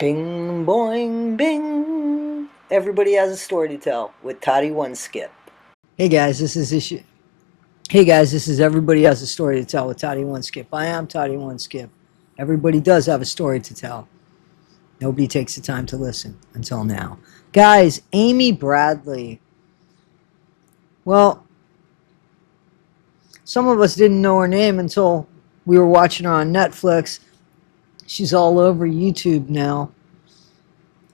Bing, boing, bing. Everybody has a story to tell with Toddy One Skip. Hey guys, this is issue. Hey guys, this is Everybody Has a Story to Tell with Toddy One Skip. I am Toddy One Skip. Everybody does have a story to tell. Nobody takes the time to listen until now. Guys, Amy Bradley. Well, some of us didn't know her name until we were watching her on Netflix. She's all over YouTube now,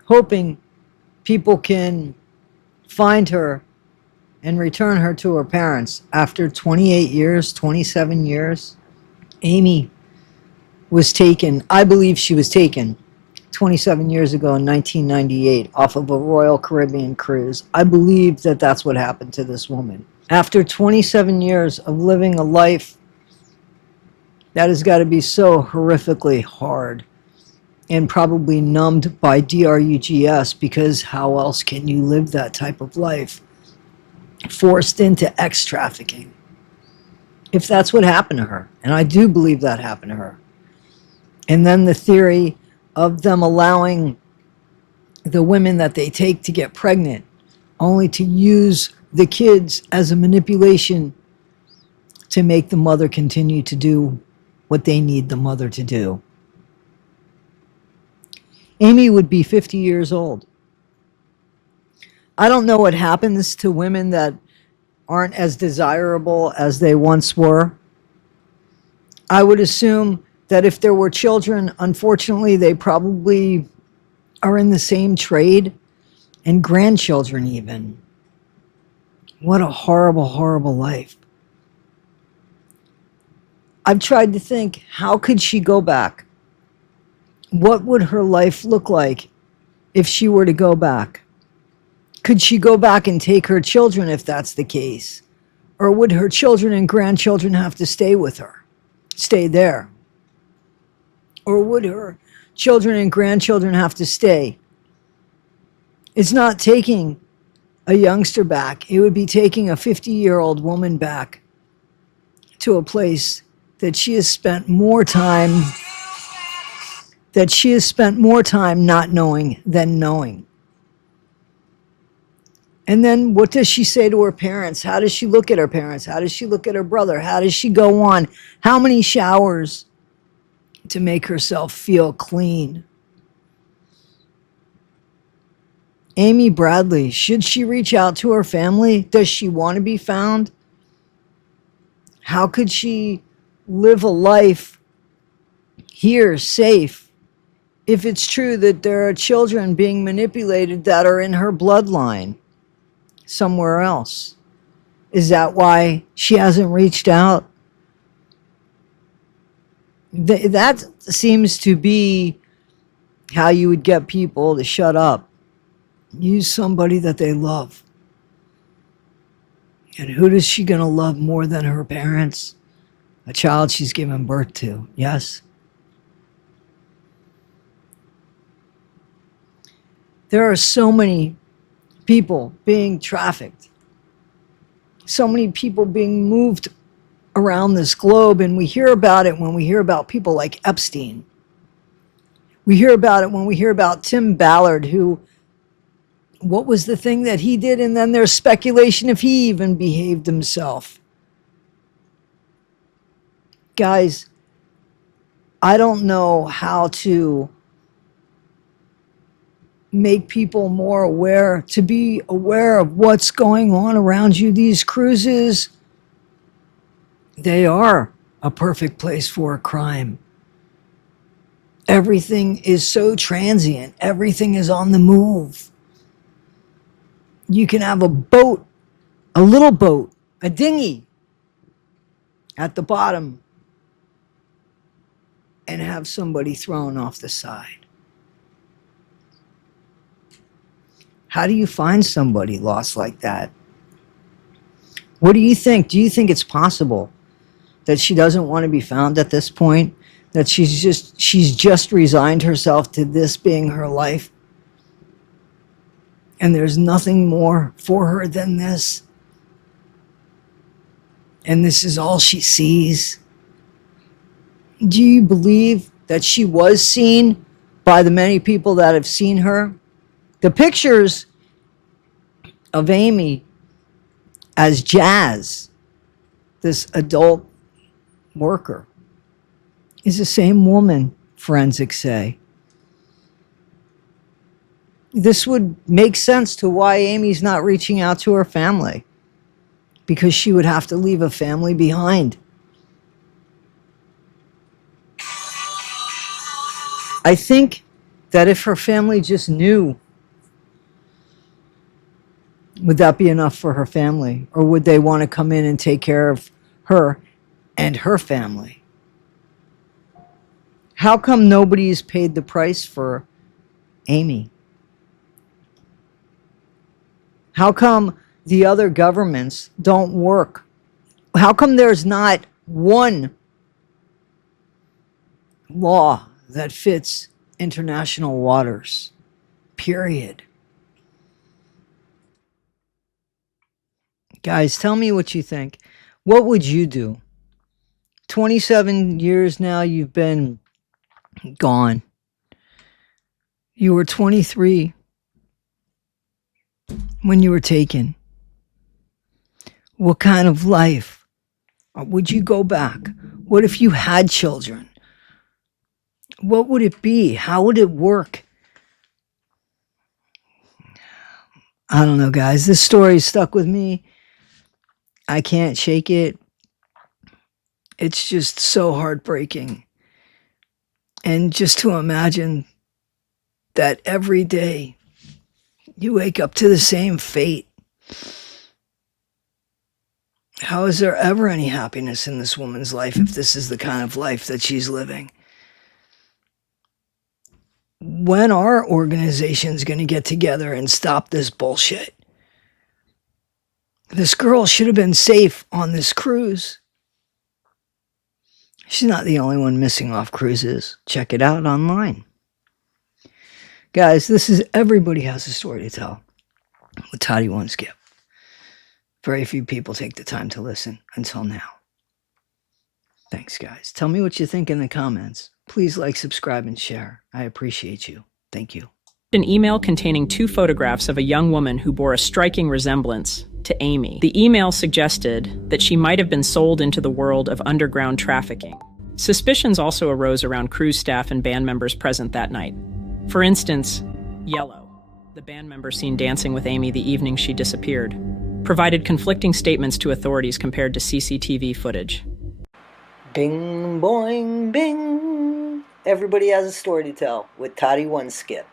hoping people can find her and return her to her parents. After 28 years, 27 years, Amy was taken, I believe she was taken 27 years ago in 1998 off of a Royal Caribbean cruise. I believe that that's what happened to this woman. After 27 years of living a life that has got to be so horrifically hard and probably numbed by drugs, because how else can you live that type of life? Forced into X trafficking. If that's what happened to her, and I do believe that happened to her. And then the theory of them allowing the women that they take to get pregnant only to use the kids as a manipulation to make the mother continue to do what they need the mother to do. Amy would be 50 years old. I don't know what happens to women that aren't as desirable as they once were. I would assume that if there were children, unfortunately, they probably are in the same trade, and grandchildren even. What a horrible, horrible life. I've tried to think, how could she go back? What would her life look like if she were to go back? Could she go back and take her children if that's the case? Or would her children and grandchildren have to stay with her, stay there? Or would her children and grandchildren have to stay? It's not taking a youngster back. It would be taking a 50-year-old woman back to a place that she has spent more time not knowing than knowing. And then what does she say to her parents? How does she look at her parents? How does she look at her brother? How does she go on? How many showers to make herself feel clean? Amy Bradley, should she reach out to her family? Does she want to be found? How could she live a life here safe if it's true that there are children being manipulated that are in her bloodline somewhere else? Is that why she hasn't reached out? That seems to be how you would get people to shut up. Use somebody that they love. And who is she going to love more than her parents? A child she's given birth to, yes? There are so many people being trafficked, so many people being moved around this globe, and we hear about it when we hear about people like Epstein. We hear about it when we hear about Tim Ballard, who, what was the thing that he did? And then there's speculation if he even behaved himself. Guys, I don't know how to make people more aware, to be aware of what's going on around you. These cruises, they are a perfect place for a crime. Everything is so transient. Everything is on the move. You can have a boat, a little boat, a dinghy at the bottom, and have somebody thrown off the side. How do you find somebody lost like that? What do you think? Do you think it's possible that she doesn't want to be found at this point? That she's just resigned herself to this being her life? And there's nothing more for her than this? And this is all she sees? Do you believe that she was seen by the many people that have seen her. The pictures of Amy as Jazz, this adult worker, is the same woman, forensics say. This would make sense to why Amy's not reaching out to her family, because she would have to leave a family behind. I think that if her family just knew, would that be enough for her family? Or would they want to come in and take care of her and her family? How come nobody's paid the price for Amy? How come the other governments don't work? How come there's not one law that fits international waters? Period. Guys, tell me what you think. What would you do? 27 years now you've been gone. You were 23 when you were taken. What kind of life would you go back? What if you had children? What would it be? How would it work? I don't know, guys. This story stuck with me. I can't shake it. It's just so heartbreaking. And just to imagine that every day you wake up to the same fate. How is there ever any happiness in this woman's life if this is the kind of life that she's living? When are organizations going to get together and stop this bullshit? This girl should have been safe on this cruise. She's not the only one missing off cruises. Check it out online. Guys, this is Everybody Has a Story to Tell with Toddy One Skip. Very few people take the time to listen until now. Thanks, guys. Tell me what you think in the comments. Please like, subscribe, and share. I appreciate you. Thank you. An email containing 2 photographs of a young woman who bore a striking resemblance to Amy. The email suggested that she might have been sold into the world of underground trafficking. Suspicions also arose around cruise staff and band members present that night. For instance, Yellow, the band member seen dancing with Amy the evening she disappeared, provided conflicting statements to authorities compared to CCTV footage. Bing, boing, bing. Everybody has a story to tell with Toddy One Skip.